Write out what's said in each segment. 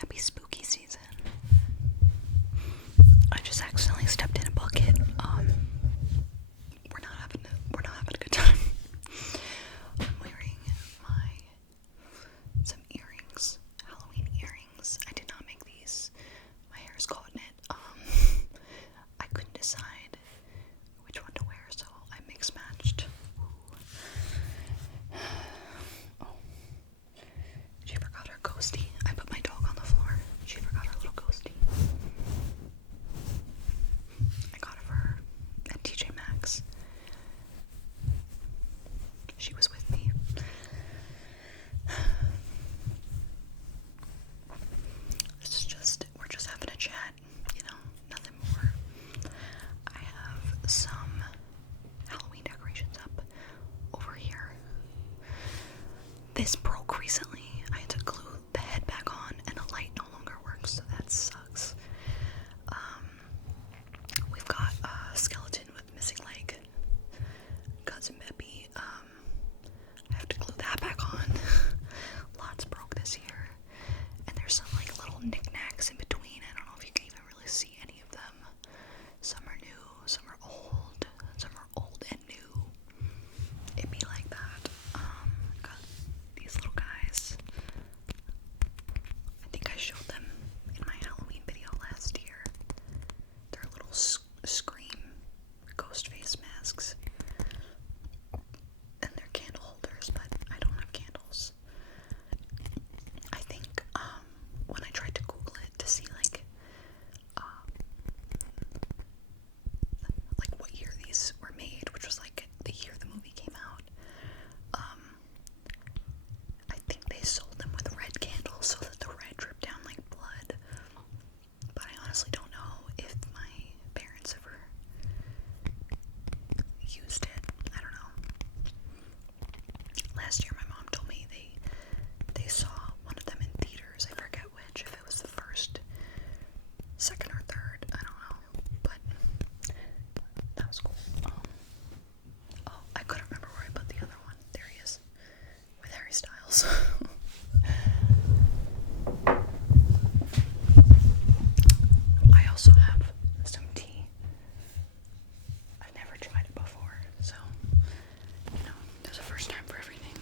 Happy spooky season. I just accidentally stepped in a bucket. We're not having a good time. I'm wearing some earrings, Halloween earrings. I did not make these. My hair's caught in it. I couldn't decide which one to wear, so I mix matched. Oh, she forgot her ghostie. I put my dog on the floor. She forgot her little ghostie. I got it for her at TJ Maxx. She was with me. We're just having a chat, nothing more. I have some Halloween decorations up over here. This broke recently. I had to glue the head back on and the light no longer works, so that sucks. We've got a skeleton with missing leg. Cousin Beppy. I have to glue that back on. Lots broke this year. And there's some little knickknacks in between. I don't know if you can even really see any of them. Some are new, some are old, some are old and new. It'd be like that. Got these little guys. I think I showed them in my Halloween video last year. They're little Scream ghost face masks. And they're candle holders, but I don't have candles. I think when I tried to Google it to see what year these were made, which was the year the movie came out, I think they sold them with red candles so that the red dripped down like blood. But I honestly don't know if my parents ever used it. I don't know. Last year my mom told me they saw one of them in theaters. I forget which, if it was the first, second, or third. I don't know. But that was cool. I couldn't remember where I put the other one. There he is. With Harry Styles. I also have some tea. I've never tried it before, so, there's a first time for everything.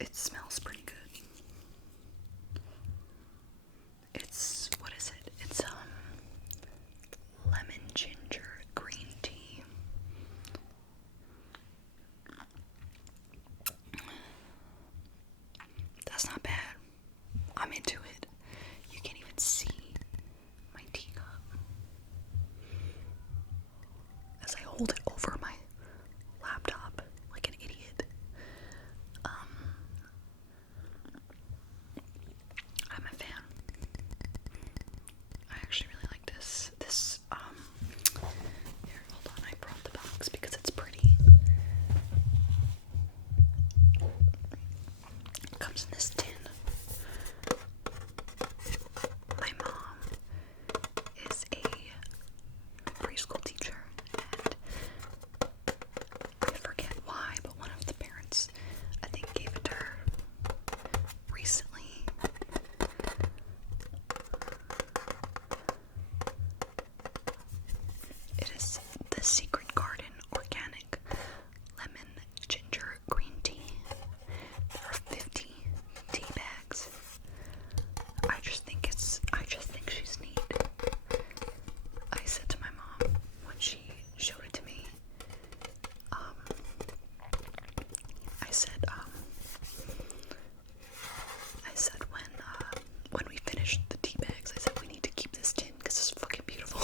It smells pretty good. What is it? It's, lemon ginger green tea. That's not bad. I'm into it. You can't even see my teacup as I hold it over my laptop like an idiot. I'm a fan. I actually really like this. Here, hold on, I brought the box because it's pretty. It comes in this tin. My mom is a preschool teacher, and I forget why, but one of the parents, I think, gave it to her recently. It is the Secret Garden Organic Lemon Ginger Green Tea. There are 50 tea bags. I just think she's neat. I said to my mom when she showed it to me, I said when we finished the tea bags, I said we need to keep this tin because it's fucking beautiful.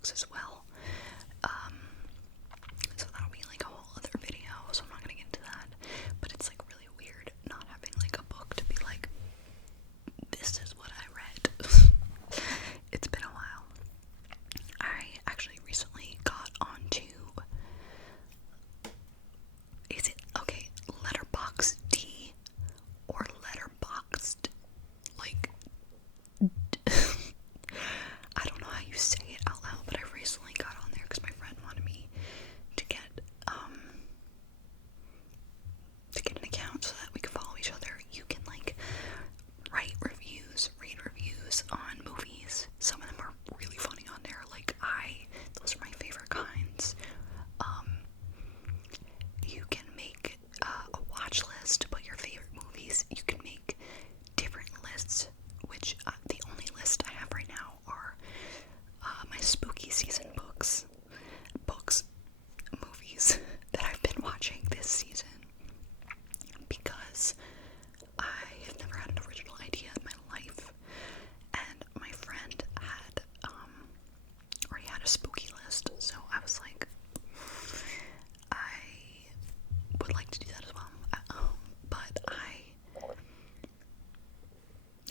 books as well. So that'll be like a whole other video, so I'm not gonna get into that. But it's like really weird not having like a book to be like, this is what I read. It's been a while. I actually recently got onto, is it, okay, Letterboxd or Letterboxd, like, I don't know how you say it out loud, but I recently got on there because my friend wanted me to get an account so that we could follow each other. You can like write reviews, read reviews on movies. Some of them are really funny on there. Like those are my favorite kinds. You can make a watch list, but your favorite movies. You can make different lists, which the only list I have right now are my spooky season movies that I've been watching this season, because I have never had an original idea in my life, and my friend had already had a spooky list, so I was like, I would like to do that as well, but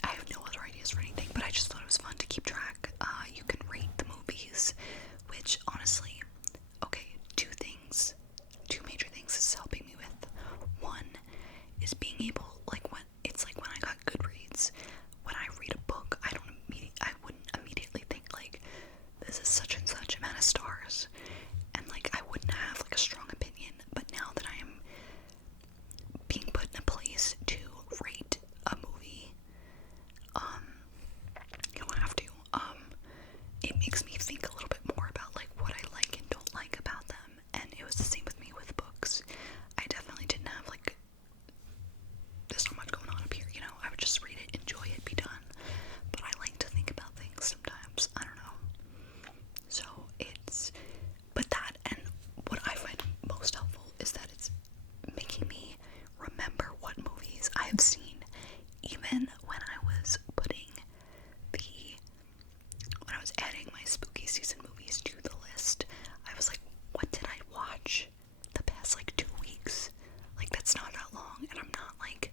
I have no other ideas for anything, but I just thought it was fun to keep track. You can rate the movies, which honestly, okay, two major things this is helping me with. One is being able, like when I got Goodreads, when I read a book, I wouldn't immediately think like, this is such and such amount of stars, and like I wouldn't have like a strong opinion. But now that I am being put in a place to rate a movie, you don't have to, it makes me think a little bit more about like what I like and don't like about them. And it was the same with me with books. I definitely didn't have like, there's not much going on up here, you know, I would just read it, enjoy it, be done. But I like to think about things sometimes, I don't know. So but that, and what I find most helpful is that it's making me remember what movies I have seen. Even when I was adding my spooky season movies to the list, I was like, what did I watch the past like 2 weeks? Like, that's not that long, and I'm not like,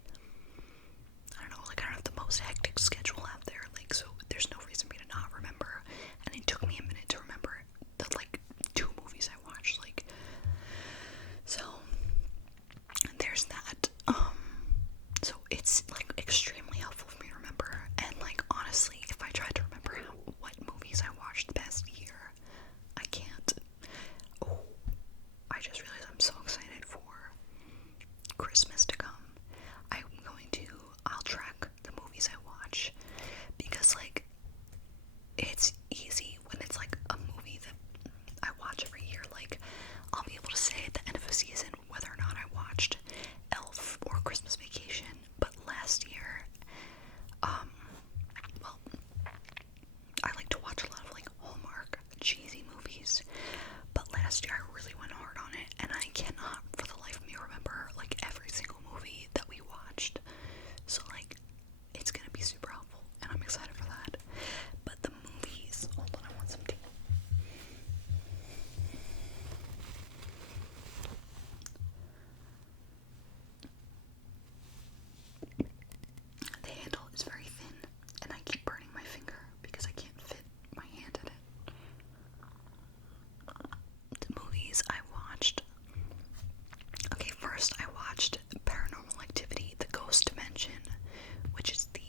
I don't know, like I don't have the most hectic schedule out there, like, so there's no reason for me to not remember. And it took me a minute to remember the like 2 movies I watched, like, so there's that. So it's like extremely helpful for me to remember. And like honestly, if I tried to remember what movies I watched the past year, I can't. Oh, I just realized I'm so excited for Christmas to come. I'll track the movies I watch, because like it's easy when it's like a movie that I watch every year. Like I'll be able to say at the end of a season whether or not I watched Elf or Christmas Vacation. But last year, well, I like to watch a lot of like Hallmark cheesy movies, but last year I really went hard on it, and I cannot for the life of me remember like every single movie that we watched. So like, it's gonna be super helpful, and I'm excited for that. But the movies, hold on, I want some tea. The handle is very thin, and I keep burning my finger because I can't fit my hand in it. The movies I watched. Okay, first I watched Paranormal Activity, The Ghost Dimension, which is the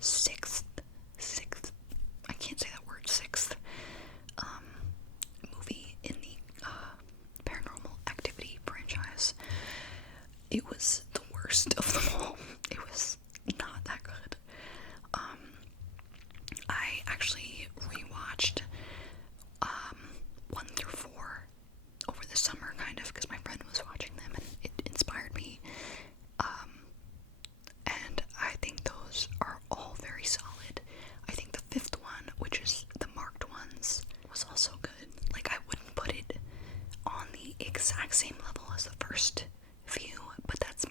sixth, I can't say that word, sixth, movie in the Paranormal Activity franchise. It was the worst of them all. It was not that good. I actually rewatched 1 through 4 over the summer, kind of, because my friend was watching them and it inspired me. And I think those are all very solid. I think the 5th one, which is the marked ones, was also good. Like, I wouldn't put it on the exact same level as the first few, but that's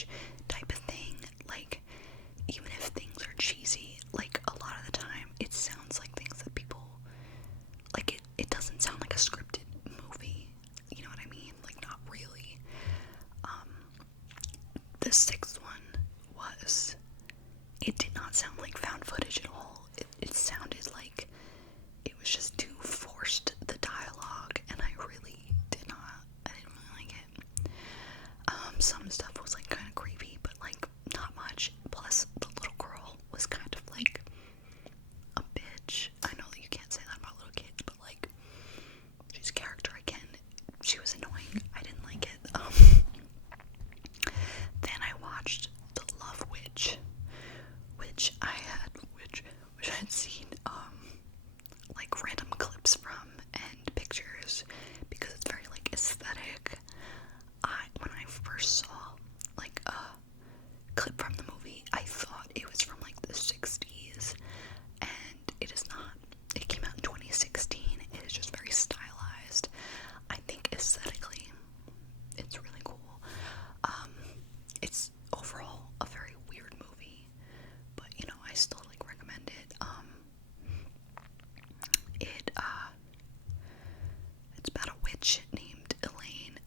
witch type of thing. Like, even if things are cheesy, like, a lot of the time, it sounds like things that people, like, it doesn't sound like a scripted movie, you know what I mean? Like, not really. The sixth one was, it did not sound like found footage at all. It sounded like it was just too forced, the dialogue, and I didn't really like it. Some stuff was, like, kind of creepy, but, like, not much. Plus, the little girl was kind of, like, a bitch. I know that you can't say that about little kids, but, like, she's a character again. She was annoying. I didn't like it. Then I watched The Love Witch, which I had seen, like, random clips from and pictures, because it's very, like, aesthetic. When I first saw, like, a clip from the movie, I thought it was from, like, the 60s, and it is not. It came out in 2016. It is just very stylized. I think aesthetically, it's really cool. It's overall a very weird movie, but, you know, I still, like, recommend it. It's about a witch named Elaine,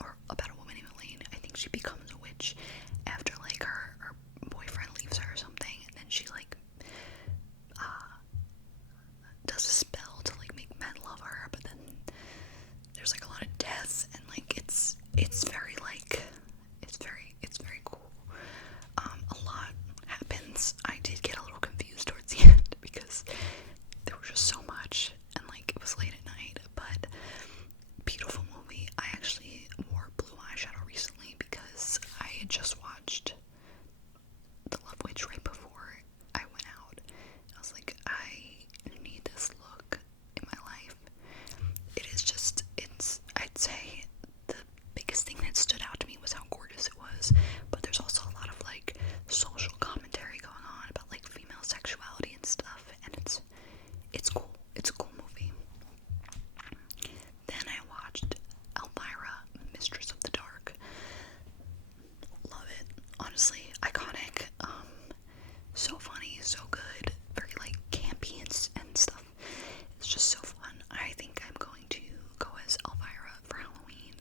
or about a woman named Elaine. I think she becomes a witch after, like, her boyfriend leaves her or something, and then she, like, does a spell to, like, make men love her, but then there's, like, a lot of deaths, and, like, it's very, like, it's very cool. A lot happens. I did get a little confused towards the end, because there was just so much, and, like, it was late at night, but beautiful movie. I actually wore blue eyeshadow recently because I had just watched The Love Witch right before I went out. I was like, I need this look in my life. It is just, I'd say the biggest thing that stood out to me was how gorgeous it was, but there's also a lot of, like, social commentary going on about, like, female sexuality and stuff, and it's cool. It's a cool movie. Then I watched Elvira, Mistress of the Dark. Love it. Honestly, iconic. So funny, so good. Very, like, campy and stuff. It's just so fun. I think I'm going to go as Elvira for Halloween,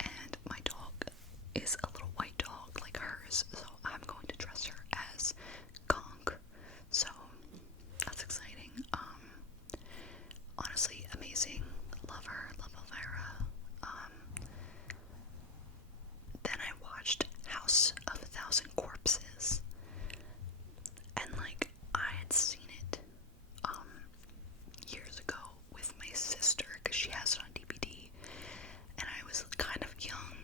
and my dog is a little white dog like hers, so I'm going to dress her as Gonk. So that's exciting. Honestly, amazing. Love her. Love Elvira. Then I watched House of a Thousand Corpses, and, like, I had seen it years ago with my sister, because she has it on DVD, and I was kind of young.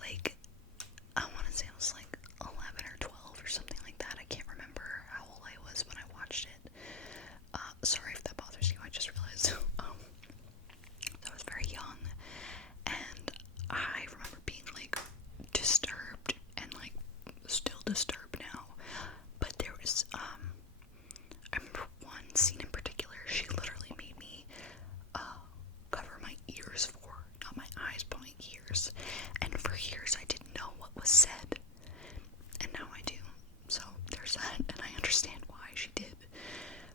Like, I want to say I was like 11 or 12 or something like that. I can't remember how old I was when I watched it. Sorry if that bothers you. I just realized I was very young, and I remember being, like, disturbed, and, like, still disturbed now. But there was I remember one scene in particular. She literally made me cover my ears for, not my eyes, but my ears. And for years I didn't know what was said, and now I do. So there's that, and I understand why she did.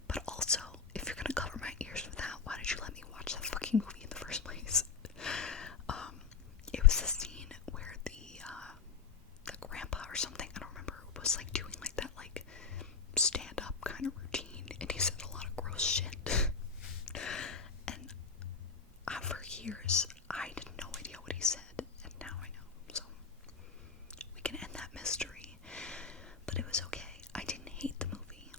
But also, if you're gonna cover my ears for that, why did you let me watch that fucking movie in the first place? It was the scene where the grandpa or something, I don't remember, was, like, doing, like, that, like, stand-up kind of routine, and he said a lot of gross shit. And for years, I had no idea what he said, and now I know. So we can end that mystery. But it was okay. I didn't hate the movie.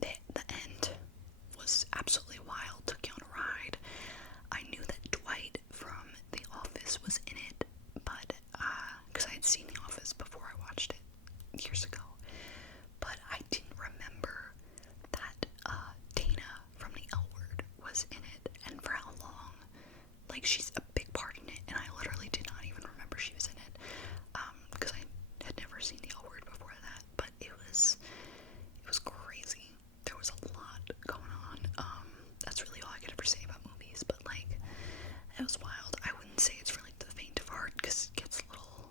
The end was absolutely wild. Took you on a ride. I knew that Dwight from The Office was in it, but because I had seen The Office before I watched it years ago, but I didn't remember that Dana from The L Word was in it, and for how long. Like, she's a big part in it, and I literally did not even remember she was in it, because I had never seen The L Word before that. But it was crazy. There was a lot going on. That's really all I could ever say about movies, but, like, it was wild. I wouldn't say it's for, like, the faint of heart, because it gets a little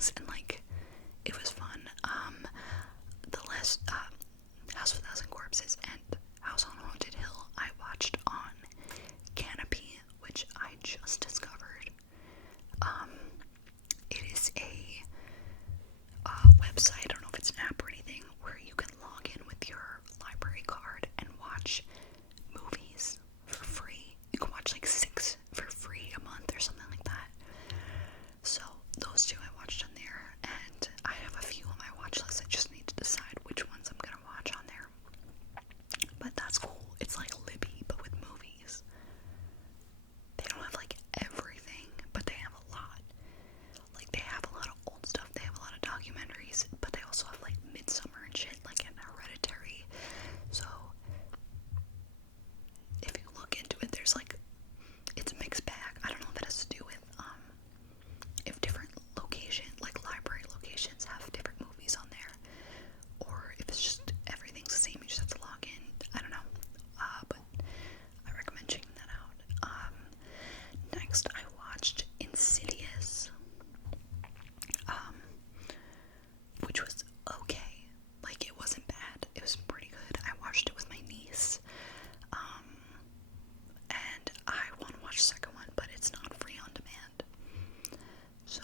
things, and like it was fun. The last House of a Thousand Corpses and House on Haunted Hill I watched on Canopy, which I just discovered. It is a website, I don't know if it's an app or anything, where you can log in with your library card and watch movies for free. You can watch like 6 for free a month or something like that. So those two I watched on there, and I have a few on my watch list. I just need to decide which ones I'm gonna watch on there. But that's cool. It's like Libby, but with movies. They don't have like everything, but they have a lot. Like they have a lot of old stuff. They have a lot of documentaries, but they also have like Midsummer and shit, like in Hereditary. So if you look into it, there's like, it's a mixed bag. I don't know if it has to do with if different like library locations have different movies on there, or if it's just everything's the same, you just have to log in. I don't know, but I recommend checking that out. Next I watched Insidious, which was okay. Like, it wasn't bad, it was pretty good. I watched it with my niece, and I want to watch the second one, but it's not free on demand. So,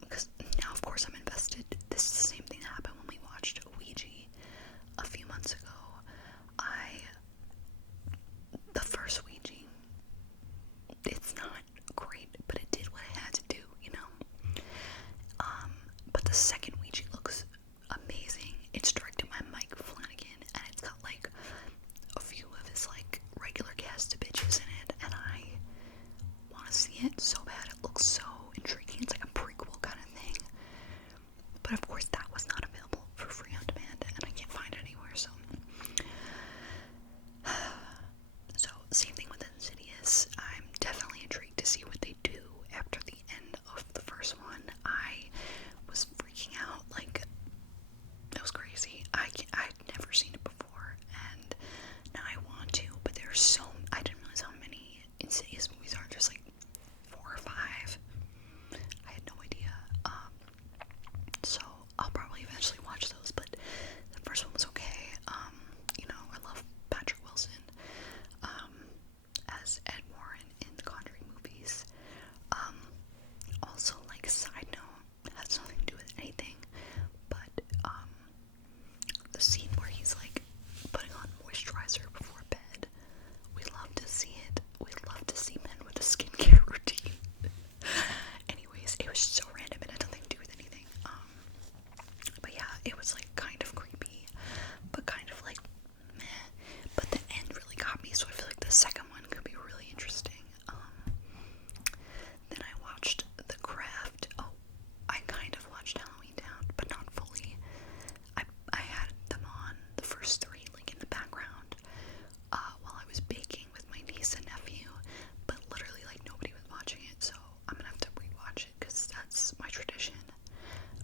because now of course I'm invested. This is the same thing that happened when we watched Ouija a few months ago. The first Ouija, it's not great, but it did what it had to do, you know? But the second Ouija looks amazing. It's directed by Mike Flanagan, and it's got like a few of his like regular cast of bitches in it, and I want to see it so bad. It looks so intriguing. It's like a prequel kind of thing. But of course that was not available for free on demand, and I can't find it anywhere, so same thing with Insidious. I'm definitely intrigued to see what they do after the end of the first one. I was freaking out, like, it was crazy. I'd never seen it before, and now I want to, but I didn't realize how many Insidious movies are. There's like 4 or 5. I had no idea. So I'll probably eventually watch those, but the first one was okay. You know, I love Patrick Wilson as Ed Warren in the Conjuring movies. Also, like, side note, has nothing to do with anything, but the scene where he's like putting on moisturizer before bed, we love to see it. We love to see men with a skincare routine. Anyways, it was so random, it had nothing to do with anything. But yeah, it was like kind of creepy, but kind of like meh. But the end really got me, so I feel like the second one could be really interesting. Then I watched The Craft. Oh, I kind of watched Halloween Town, but not fully. I had them on, the first 3, like in the background, while I was baking with my niece and nephew, but literally like nobody was watching it, so I'm gonna have to rewatch it, because that's my tradition.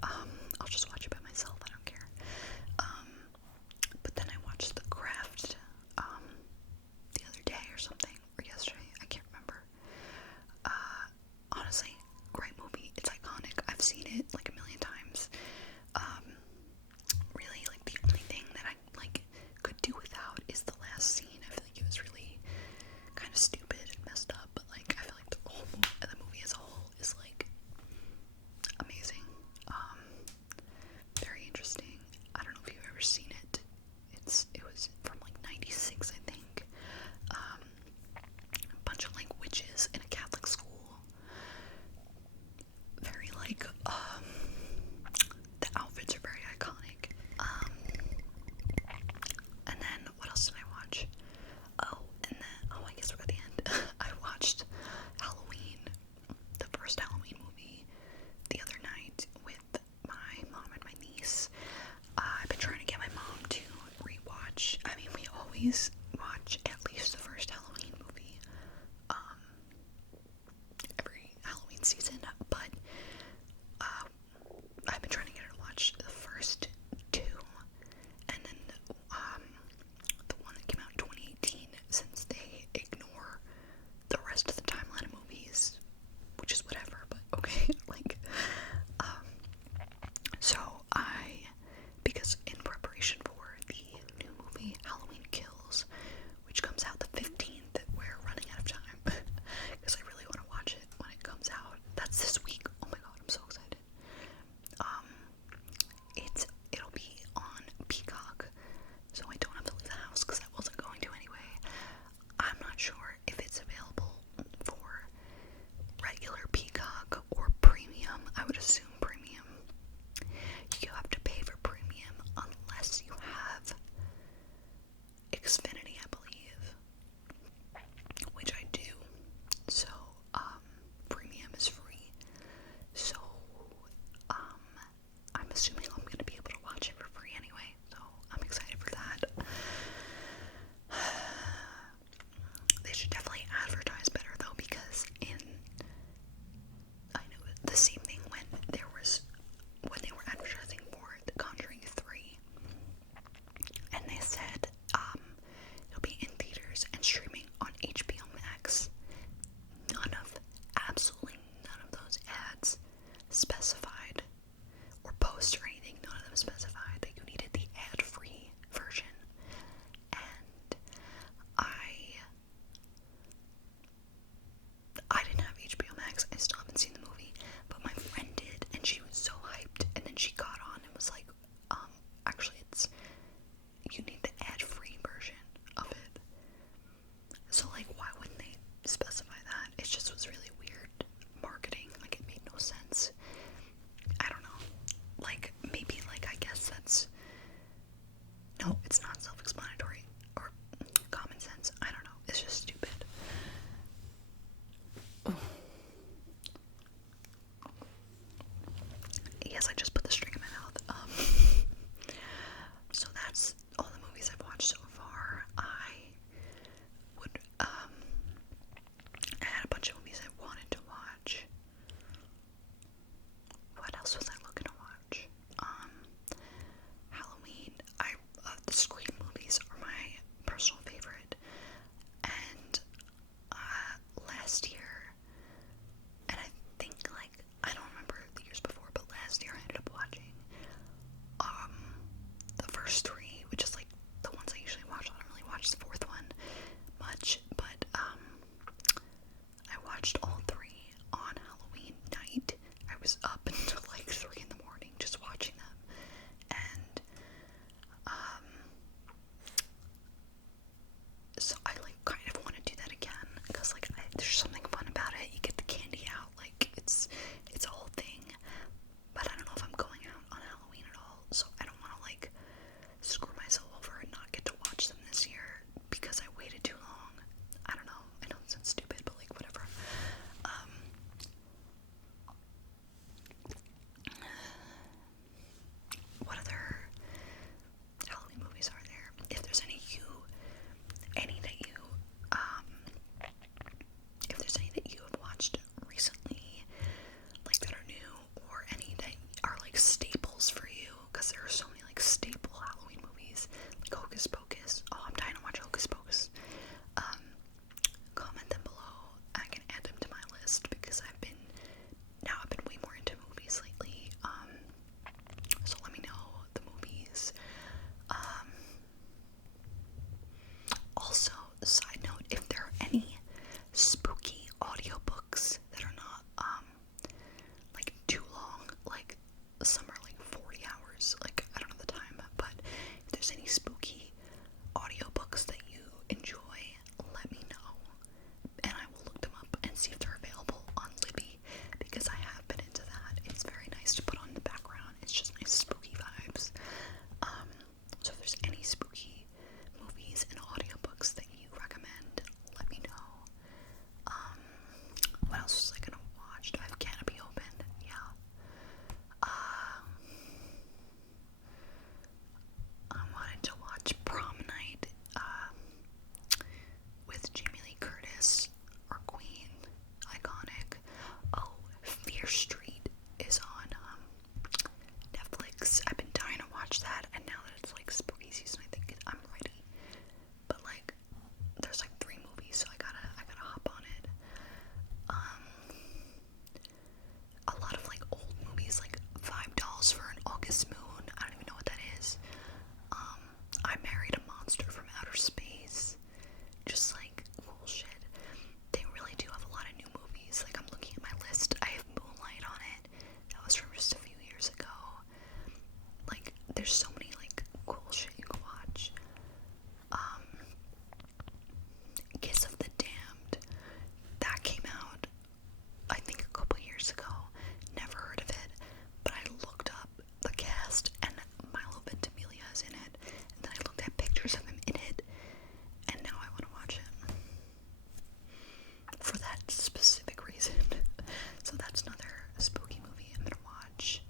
I'll just watch it by myself, I don't care. But then I watched The Craft, the other day or something, or yesterday, I can't remember. Honestly, great movie. It's iconic. I've seen it like a million times. Really, like, the only thing that I like could do without is the last scene. I feel like it was really kind of stupid and messed up, but like I feel like the movie as a whole is like amazing. assuming I'm gonna be able to watch it for free anyway, so I'm excited for that. They should definitely advertise better though, because I know the same thing when they were advertising for The Conjuring 3, and they said it'll be in theaters and streaming on HBO Max. Absolutely none of those ads specified, or posts or anything, none of them specified that you needed the ad-free version. And I didn't have HBO Max. I still haven't seen the movie, but my friend did, and she was so hyped. And then she got on and was like, actually, you need the ad-free version of it. So, like, why wouldn't they specify that? It just was really weird marketing. Like, it made no sense. I don't know. Like, maybe, like, I guess no, it's not self-explanatory or common sense. I don't know. It's just stupid. Yes, I just put the string in my mouth. So that's all the movies I've watched so far. I had a bunch of movies I wanted to watch. What else was I looking to watch? Halloween. The Scream movies are my personal favorite. And last year, and I think, like, I don't remember the years before, but last year I ended up watching the first three, which is like the ones I usually watch. I don't really watch the fourth one much, but I watched all three on Halloween night. I was up until like 3 in the morning just watching them, and so I like kind of want to do that again, because like there's something fun about it. You get the candy out, like it's a whole thing. But I don't know if I'm going out on Halloween at all, so I don't want to like screw myself over and not get to watch them this year because I waited too long. I don't know. I know it sounds stupid, but like whatever. What other Halloween movies are there? If there's any that you have watched recently, like that are new, or any that are like staples for you, because there are so many like staple Halloween movies, like Hocus Pocus. Oh, I'm dying to watch Hocus Pocus. Comment them below. I can add them to my list, because I've been way more into movies lately. So let me know the movies. Also, side note, if there are any spooky audiobooks that are not like too long, like some are like 40 hours, like I don't know the time, but if there's any spooky audiobooks that you enjoy, let me know, and I will look them up and see if they're available on Libby, because I have been into that. It's very nice to put on in the background. It's just nice spooky vibes. So if there's any spooky movies and audiobooks that you recommend, let me know. What else was I gonna watch? Do I have Canopy open? Yeah. I wanted to watch Prom Night with Jamie Lee Curtis, or Queen, iconic. Oh, Fear Street is on Netflix. I've been dying to watch that, and now that it's like spooky season, I think I'm ready. But like, there's like 3 movies, so I gotta hop on it. A lot of like old movies, like $5 for an August Moon. I don't even know what that is. I Married a Monster from Outer Space. Just like cool shit. They really do have a lot of new movies. Like, I'm looking at my list. I have Moonlight on it. That was from just a few years ago. Like, there's so many like cool shit you can watch. Kiss of the Damned, that came out I think a couple years ago. Never heard of it, but I looked up the cast, and Milo Ventimiglia is in it, and then I looked at pictures of him in it, and now I want to watch it for that specific reason. So that's another spooky movie I'm gonna watch.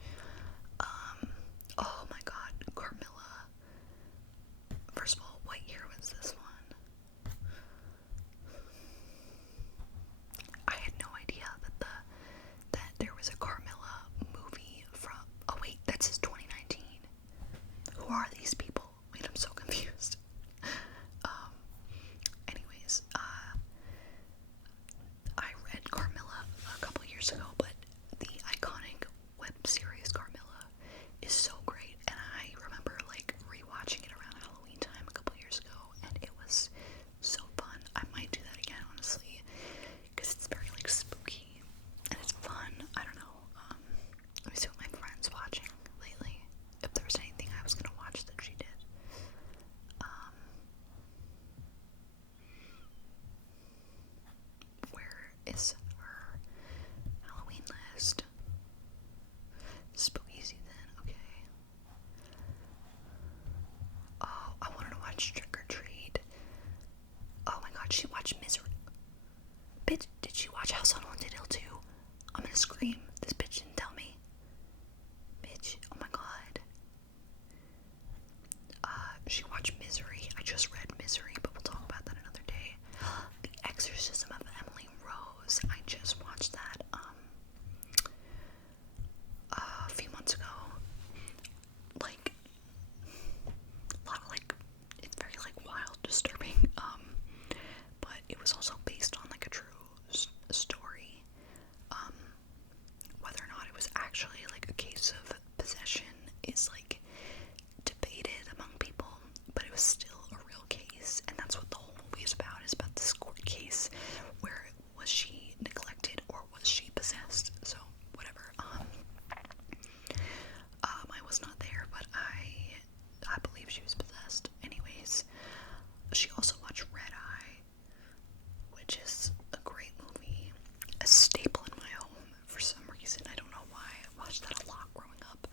lot growing up.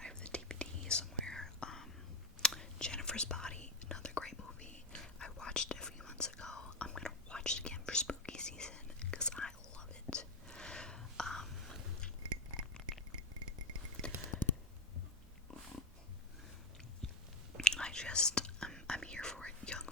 I have the DVD somewhere. Jennifer's Body, another great movie. I watched it a few months ago. I'm gonna watch it again for spooky season because I love it. I'm here for it. Young